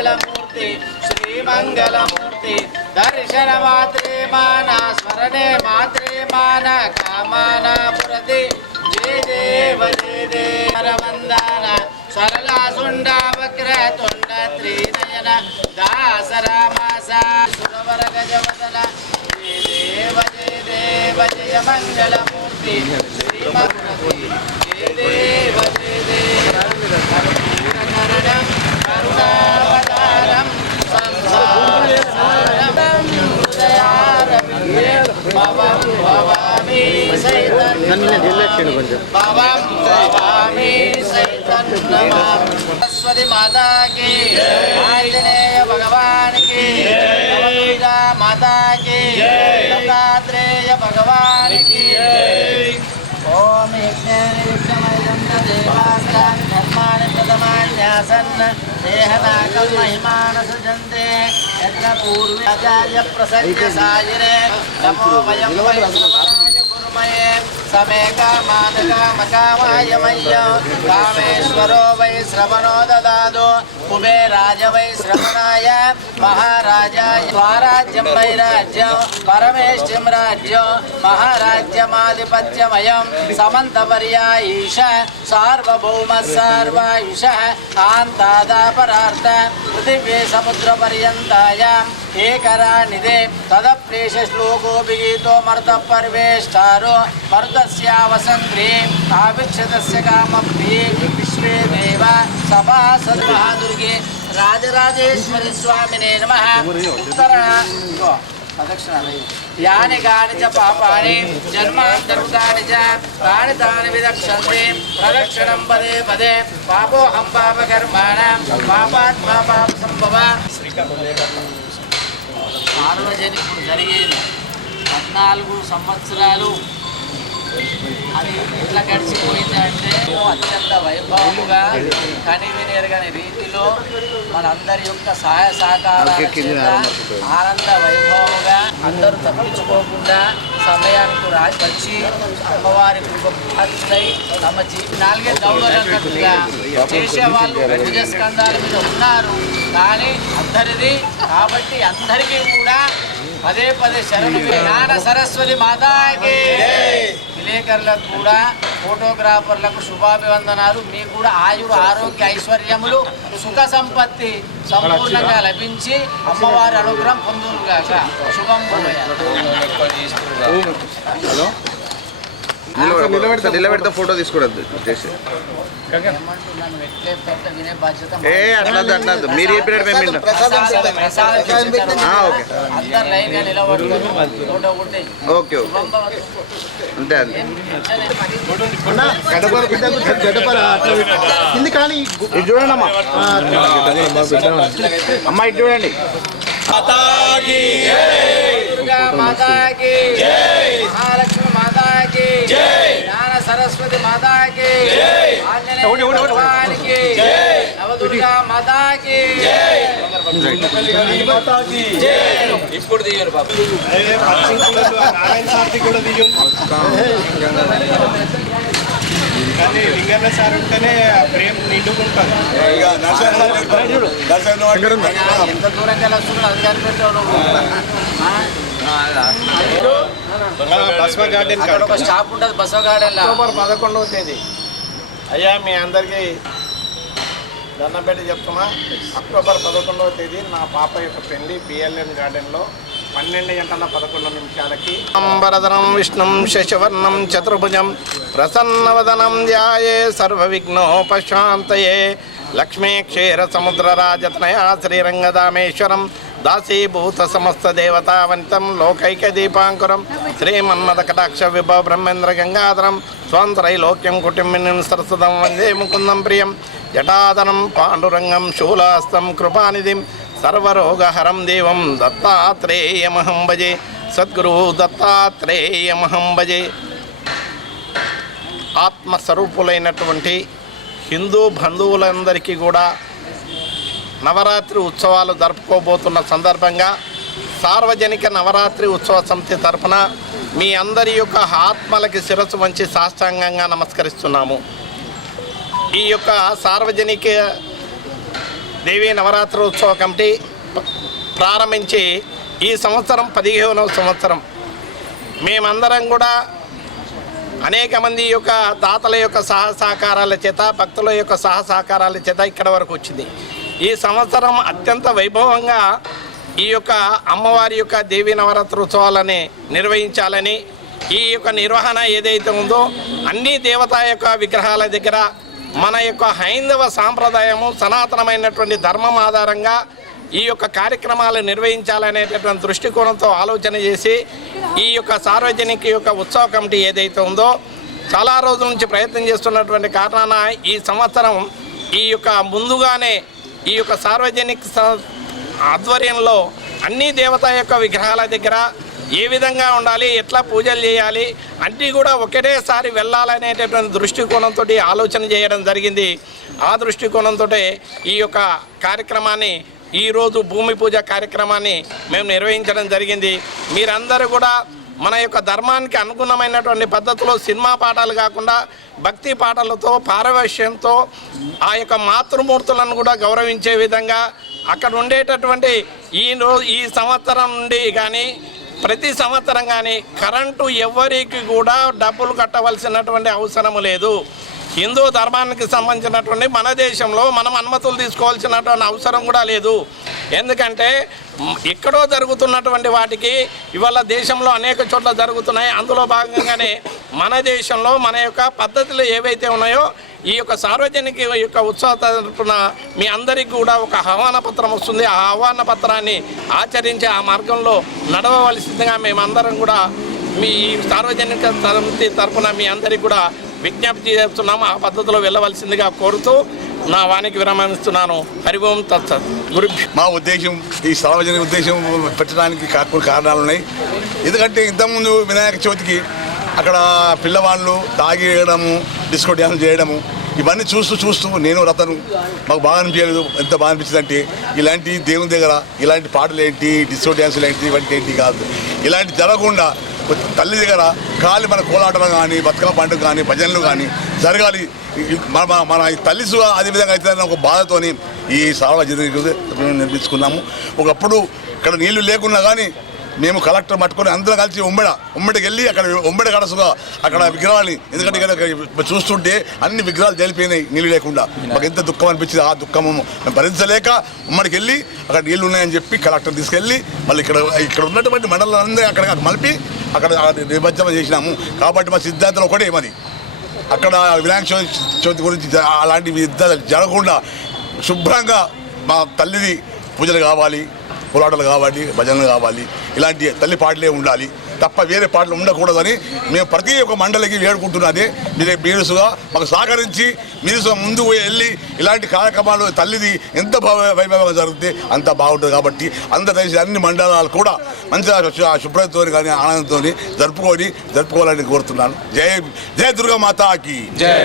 మంగళమూర్తి శ్రీ మంగళమూర్తి దర్శన మాత్రే మాన స్మరణే మాత్రే మాన కామాన పురతి జయ దేవ జయ దేవరవందన సరళా సుండ వక్ర తుండ త్రినయన దాసరామాస సురవర గజవదన. జయ దేవ జయ దేవ జయ మంగళమూర్తి. శ్రీమతి జయ దేవ జయ దేవ. కరుణ భవామి సైతన్యం భవం సరస్వతి మాతాకి ఆంజనేయ భగవానికి మాతాకి దత్తాత్రేయ భగవానికి ఓం యజ్ఞాని విఘ్నమయం ప్రథమాన్యాసన్ దేహనాకం మహిమాన సృజంతే యత్ర పూర్వాచార్య ప్రసజ్య సాయిరే నమో వయం my శ్రవణాయ గురుమయే సమే కామానకామకామాయ మయ్య కామేశ్వరో వై శ్రవణో దదాదు కుబేరాజ వై శ్రవణాయ మహారాజాయ. స్వరాజ్యం వై రాజ్యం పరమేష్ఠ్యం రాజ్యం మహారాజ్యమాధిపత్యమయం. సమంతవర్యా ఈశ సార్వభౌమ సర్వాయుష కాంతాదాపరార్థ పృథివ్యే సముద్ర పర్యంతాయాం ఏకరాణిదే తదప్రేష శ్లోకో విగీతో మరుత పర్వేష్టారో మరుతస్యావసంత్రి ఆవిక్షతస్య విశ్వే దేవ సభాసద్ మహాదుర్గే రాజరాజేశ్వరి స్వామినే నమ ఉత్తర యాని కాని చ పాపాని జన్మాంతర్గాని చ తాని తాని విదక్షంతి ప్రదక్షిణం పదే పదే పాపోహం పాపకర్మాణ పాపాత్మా పాప సంభవ సార్వజనికుడు జరిగేది। పద్నాలుగు సంవత్సరాలు అది ఎట్లా గడిచిపోయిందంటే అత్యంత వైభవముగా కనివిని ఎరగని రీతిలో మనందరి యొక్క సహాయ సహకారాల ఆనంద వైభవముగా అందరూ తప్పించుకోకుండా సమయానికి రా వచ్చి అమ్మవారి కృపై తమ జీ నాలుగే దౌడలుగా చేసేవాళ్ళు భుజస్కంధాల మీద ఉన్నారు. కానీ అందరిది కాబట్టి అందరికీ కూడా పదే పదే శరణు జ్ఞాన సరస్వతి మాతాకి. విలేకరులకు కూడా ఫోటోగ్రాఫర్లకు శుభాభివందనాలు. మీకు కూడా ఆయుర ఆరోగ్య ఐశ్వర్యములు సుఖ సంపత్తి సంపూర్ణంగా లభించి అమ్మవారి అనుగ్రహం పొందుగాక శుభం హలో. నిలబెడతా. నిలబెడతా. ఫోటో బాధ్యత ఏ అట్లా అట్లా మీరు చెప్పినట్టు మేము ఓకే. ఓకే. అంతే అంతే. గడపర బిడ్డకు గడపర అట్లా కింది కానీ ఇది చూడండి అమ్మా. అమ్మా ఇది చూడండి. మాతా జ్ఞాన సరస్వతి మాతాకి భగవానికి నవదుర్గా ఇప్పుడు తీయరు బాబు. సార్ ఉంటేనే ప్రేమ నిండుకుంటారు ఎంత దూరం కలిసి అధికారి పెట్టావు గార్డెన్ ఒక స్టాప్ ఉంటుంది బసవ గార్డెన్ అక్టోబర్ పదకొండవ తేదీ. అయ్యా మీ అందరికీ దండం పెట్టి చెప్తున్నా. అక్టోబర్ పదకొండవ తేదీ నా పాప యొక్క పెళ్ళి బిఎల్ఎన్ గార్డెన్లో పన్నెండు గంటల పదకొండు నిమిషాలకి. అంబరదనం విష్ణుం శశివర్ణం చతుర్భుజం ప్రసన్నవదనం ధ్యాయే సర్వ విఘ్నోపశాంతయే లక్ష్మీ క్షీర సముద్ర రాజతనయా శ్రీరంగదామేశ్వరం దాసీభూత సమస్త దేవతావంతం లోకైక దీపాంకురం శ్రీమన్మద కటాక్ష విభవ బ్రహ్మేంద్ర గంగాధరం స్వాంత్రైలోక్యం కుటుంబిని సరస్వతం వందే ముకుందం ప్రియం. జటాదనం పాండురంగం శూలాస్తం కృపానిధిం సర్వరోగహరం దేవం దత్తాత్రేయమహం భజే. సద్గురు దత్తాత్రేయమహం భజే. ఆత్మస్వరూపులైనటువంటి హిందూ బంధువులందరికీ కూడా నవరాత్రి ఉత్సవాలు జరుపుకోబోతున్న సందర్భంగా సార్వజనిక నవరాత్రి ఉత్సవ సమితి తరఫున మీ అందరి యొక్క ఆత్మలకి శిరస్సు వంచి సాష్టాంగంగా నమస్కరిస్తున్నాము. ఈ యొక్క సార్వజనిక దేవీ నవరాత్రోత్సవ కమిటీ ప్రారంభించి ఈ సంవత్సరం పదిహేనవ సంవత్సరం. మేమందరం కూడా అనేక మంది యొక్క దాతల యొక్క సహసహకారాల చేత భక్తుల యొక్క సహ సహకారాల చేత ఇక్కడ వరకు వచ్చింది. ఈ సంవత్సరం అత్యంత వైభవంగా ఈ యొక్క అమ్మవారి యొక్క దేవీ నవరాత్రోత్సవాలని నిర్వహించాలని ఈ యొక్క నిర్వహణ ఏదైతే ఉందో అన్ని దేవతా యొక్క విగ్రహాల దగ్గర మన యొక్క హైందవ సాంప్రదాయము సనాతనమైనటువంటి ధర్మం ఆధారంగా ఈ యొక్క కార్యక్రమాలు నిర్వహించాలనేటటువంటి దృష్టికోణంతో ఆలోచన చేసి ఈ యొక్క సార్వజనిక యొక్క ఉత్సవ కమిటీ ఏదైతే ఉందో చాలా రోజుల నుంచి ప్రయత్నం చేస్తున్నటువంటి కారణాన ఈ సంవత్సరం ఈ యొక్క ముందుగానే ఈ యొక్క సార్వజనిక ఆధ్వర్యంలో అన్ని దేవత యొక్క విగ్రహాల దగ్గర ఏ విధంగా ఉండాలి ఎట్లా పూజలు చేయాలి అన్నీ కూడా ఒకటేసారి వెళ్ళాలనేటటువంటి దృష్టికోణంతో ఆలోచన చేయడం జరిగింది. ఆ దృష్టికోణంతో ఈ యొక్క కార్యక్రమాన్ని ఈరోజు భూమి పూజ కార్యక్రమాన్ని మేము నిర్వహించడం జరిగింది. మీరందరూ కూడా మన యొక్క ధర్మానికి అనుగుణమైనటువంటి పద్ధతిలో సినిమా పాటలు కాకుండా భక్తి పాటలతో పారవశ్యంతో ఆ యొక్క మాతృమూర్తులను కూడా గౌరవించే విధంగా అక్కడ ఉండేటటువంటి ఈ రోజు ఈ సంవత్సరం నుండి కానీ ప్రతి సంవత్సరం కానీ కరెంటు ఎవరికి కూడా డబ్బులు కట్టవలసినటువంటి అవసరం లేదు. హిందూ ధర్మానికి సంబంధించినటువంటి మన దేశంలో మనం అనుమతులు తీసుకోవాల్సినటువంటి అవసరం కూడా లేదు. ఎందుకంటే ఎక్కడో జరుగుతున్నటువంటి వాటికి ఇవాళ దేశంలో అనేక చోట్ల జరుగుతున్నాయి. అందులో భాగంగానే మన దేశంలో మన యొక్క పద్ధతులు ఏవైతే ఉన్నాయో ఈ యొక్క సార్వజనిక యొక్క ఉత్సవ తరపున మీ అందరికీ కూడా ఒక ఆహ్వాన పత్రం వస్తుంది. ఆ ఆహ్వాన పత్రాన్ని ఆచరించి ఆ మార్గంలో నడవవలసిందిగా మేమందరం కూడా మీ ఈ సార్వజనిక సమితి తరపున మీ అందరికీ కూడా విజ్ఞప్తి చేస్తున్నాము ఆ పద్ధతిలో వెళ్ళవలసిందిగా కోరుతూ నా వానికి విరమణిస్తున్నాను. హరిభవం ఓం తత్సత్ గురు మా ఉద్దేశం ఈ సార్వజనిక ఉద్దేశం పెట్టడానికి కాకుండా కారణాలు ఉన్నాయి. ఎందుకంటే ఇంతకుముందు వినాయక చవితికి అక్కడ పిల్లవాళ్ళు తాగేయడము డిస్కో డ్యాన్స్ చేయడము ఇవన్నీ చూస్తూ చూస్తూ నేను రతను మాకు బాగా అనిపించలేదు. ఎంత బాగా అనిపించింది అంటే ఇలాంటి దేవుని దగ్గర ఇలాంటి పాటలు ఏంటి డిస్కో డ్యాన్సులు ఏంటి ఇవంటి ఏంటి కాదు. ఇలాంటి జరగకుండా తల్లి దగ్గర కాలి మన కోలాటలు కానీ బతుకమ్మ పండుగ కానీ భజనలు కానీ జరగాలి. మన మన- తల్లి సు- అదే విధంగా అవుతుందని ఒక బాధతోని ఈ సార్వజనిక నిర్మించుకున్నాము. ఒకప్పుడు ఇక్కడ నీళ్ళు లేకున్నా కానీ మేము కలెక్టర్ పట్టుకొని అందరం కలిసి ఉమ్మడ ఉమ్మడికి వెళ్ళి అక్కడ ఉమ్మడి గడసుగా అక్కడ విగ్రహాలని ఎందుకంటే ఇక్కడ చూస్తుంటే అన్ని విగ్రహాలు తేలిపోయినాయి నీళ్ళు లేకుండా. మాకు ఎంత దుఃఖం అనిపించింది ఆ దుఃఖము మేము భరించలేక ఉమ్మడికి వెళ్ళి అక్కడ నీళ్ళు ఉన్నాయని చెప్పి కలెక్టర్ తీసుకెళ్ళి మళ్ళీ ఇక్కడ ఇక్కడ ఉన్నటువంటి మండలాలందరూ అక్కడ మలిపి అక్కడ నిమజ్జనం చేసినాము. కాబట్టి మా సిద్ధాంతం ఒకటే మరి అక్కడ వినాయక చవితి గురించి అలాంటి అలాంటివి జరగకుండా శుభ్రంగా మా తల్లిది పూజలు కావాలి పోరాటాలు కావాలి భజనలు కావాలి. ఇలాంటి తల్లి పాటలే ఉండాలి. తప్ప వేరే పాటలు ఉండకూడదని మేము ప్రతి ఒక్క మండలికి వేడుకుంటున్నది. మీరు మీరుసుగా మాకు సహకరించి మీరుసుగా ముందు వెళ్ళి ఇలాంటి కార్యక్రమాలు తల్లిది ఎంత భవ- వైభవంగా జరిగితే అంత బాగుంటుంది కాబట్టి అంత దయచేసి అన్ని మండలాలు కూడా మంచిగా శుభ్రతతో కానీ ఆనందంతో జరుపుకొని జరుపుకోవాలని కోరుతున్నాను. జై జయ దుర్గా మాతాకి